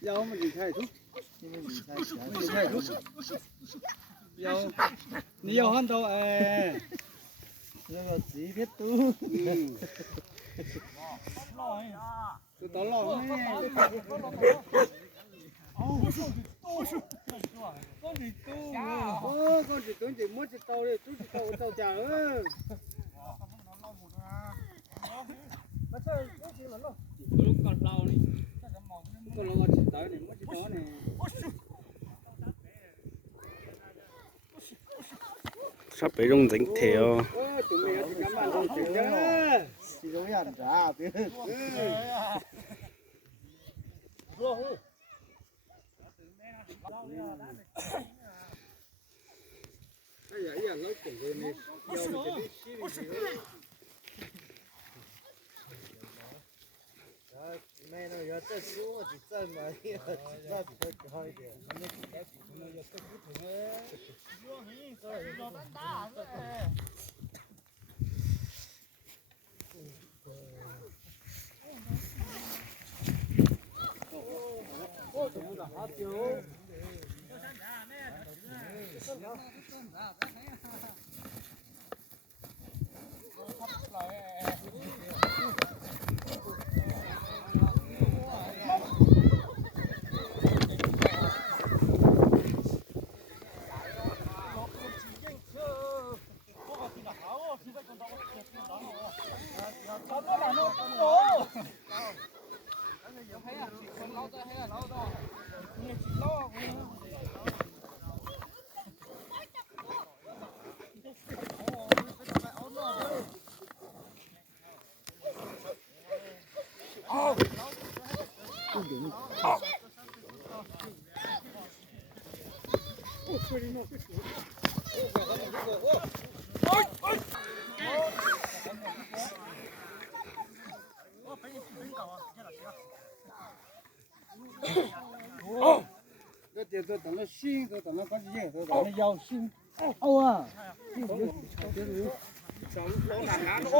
要么你开出，你开出，要你要看到哎，那个几撇多，就到了呢。哦，con chỉ tưởng chỉ muốn chỉ tàu đi, chú chỉ tàu chả nữa. Còn lâu đi. Còn lâu chỉ tới này, muốn chỉ có này. Sắp bị rung dính theo. Tụi mày thì cảm ơn rung dính chứ. Chỉ giống như ra chứ. Ai vậy à, nói chuyện rồi nè. Giờ mình chỉ đi xí đi. Này nó giờ tới xuống chỉ chân mà đi, chỉ ra chỉ hơi cao一点。那你该比那要更不同哎。哦，怎么的？好久。这等了心，这等了关键，这等了腰心。哦啊！小老难拿哦。